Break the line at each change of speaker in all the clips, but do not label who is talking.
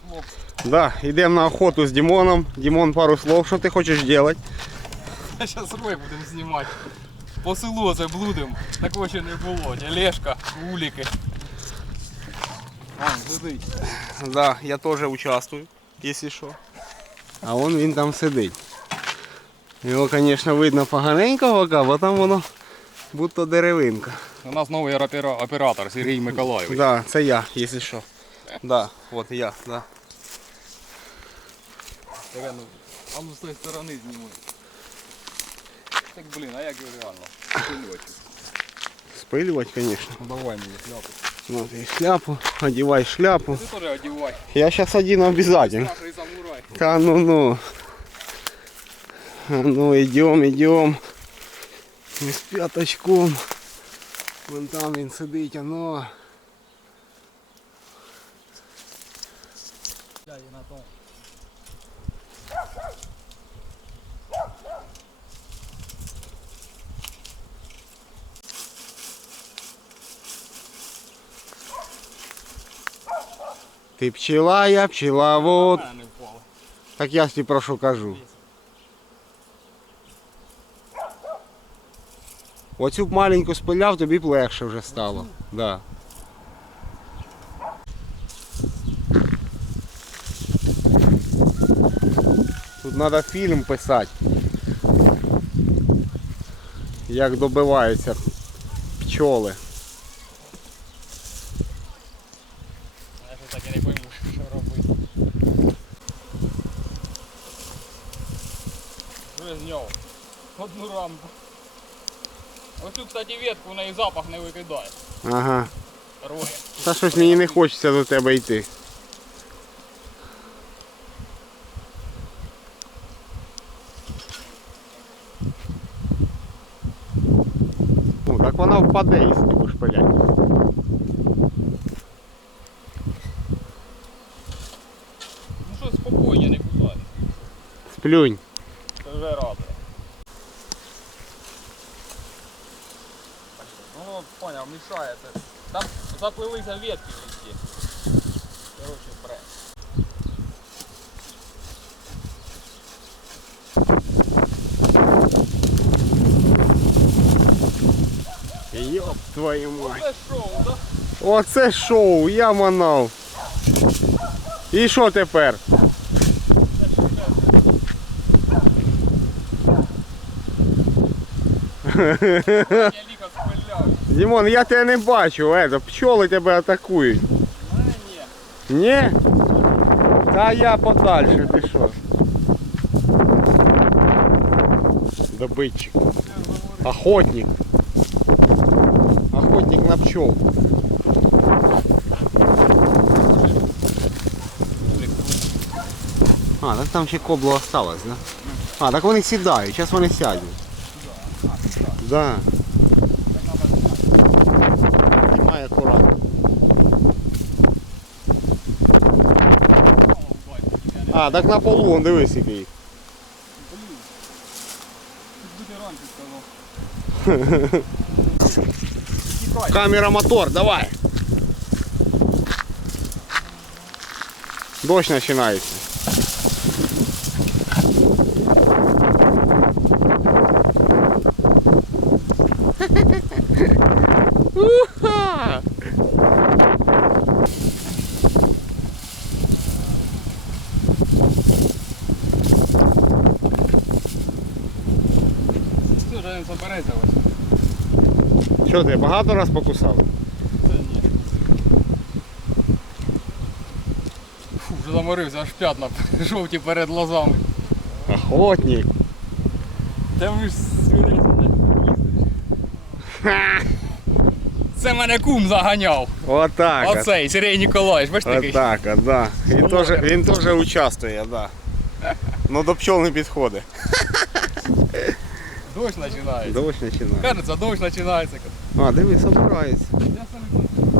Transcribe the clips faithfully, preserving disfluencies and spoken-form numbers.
Да, идем на охоту с Димоном. Димон, пару слов, что ты хочешь делать?
Зараз рой будемо знімати. По селу заблудимо. Такого ще не було. Тележка, вулики. А, сидить.
Да, я тоже участвую, если что. А он він там сидить. Його, конечно, видно поганенько пока, бо там воно будто деревинка.
У нас новий опера- оператор Сергій Миколаївич.
Да, це я, если що. Да, вот я, да.
Реально, а ну з тієї сторони знімай. Так, блін, а як його реально? Пильочок.
Спилювати, конечно.
Ну давай мені шляпу.
Смотри, шляпу, одевай шляпу.
Ти теж одівай.
Я сейчас один обязательно.
Старший самурай.
Да ну ну. А ну идем, идем. Мы с пяточком. Вон там він сидить, оно. Ти пчела, я пчеловод.
А, не впало.
Так я ж тобі про що кажу. Оцю б маленьку спиляв, тобі б легше вже стало. Да. Тут треба фільм писати. Як добиваються пчоли.
Я ж так і не пойму, що робити. Вже зняв. Одну рамку. Оцю, кстати, ветку, в неї запах не викидає.
Ага.
Роє.
Та щось мені не хочеться до тебе йти. Ну, так вона впаде, якщо ти будеш пиляти.
Ну що, спокійно, не кусай.
Сплюнь.
Це вже радує. Ну, понял, мішає це. Там заплилися ветки везде. Короче, бре.
Йоп твою мать.
Це шоу, да?
Оце шоу, я манав. І що тепер?
Я ліко спиляв.
Дімон, я тебе не бачу, Ето, пчоли тебе атакують.
А, ні.
Ні? Та я подальше, ти що? Добитчик. Охотник. Охотник на пчел. А, так там ще кобло осталось, да? А, так вони сідають, зараз вони сядуть. Да. Знімай акуратно. А, так на полу, он дивись який. Камера, мотор, давай. Дождь начинается. Уха!
Все, вже він забереться ось.
Що ти, багато раз покусав?
Це ні. Фу, вже заморився, аж п'ятна жовті перед глазами.
Охотник.
Та ви ж сюди їздиш. Це мене кум заганяв.
Отак. от.
Оцей, Сергій Ніколаївич, бачиш такий?
Отак, от, да. Він теж, він теж участвує, да. Ну до пчол не підходить.
Дощ починається.
Дощ починає.
Кажеться, дощ починається.
А, дивись, собирається.
Я сам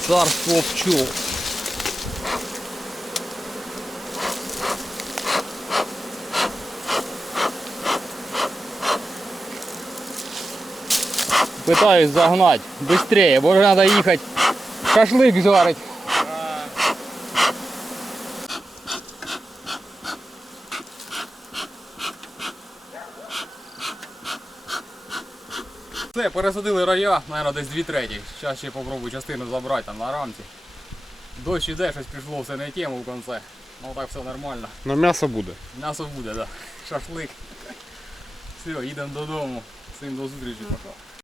Царство пчел. Пытаюсь загнать быстрее, бо надо ехать шашлык жарить. Все, пересадили рая, мабуть, десь дві треті. Зараз ще попробую частину забрати там на рамці. Дощ іде, щось пішло, все не тему в кінці. Ну так все нормально.
Но м'ясо буде.
М'ясо буде, так. Да. Шашлик. Все, їдемо додому. Всім до зустрічі, пока.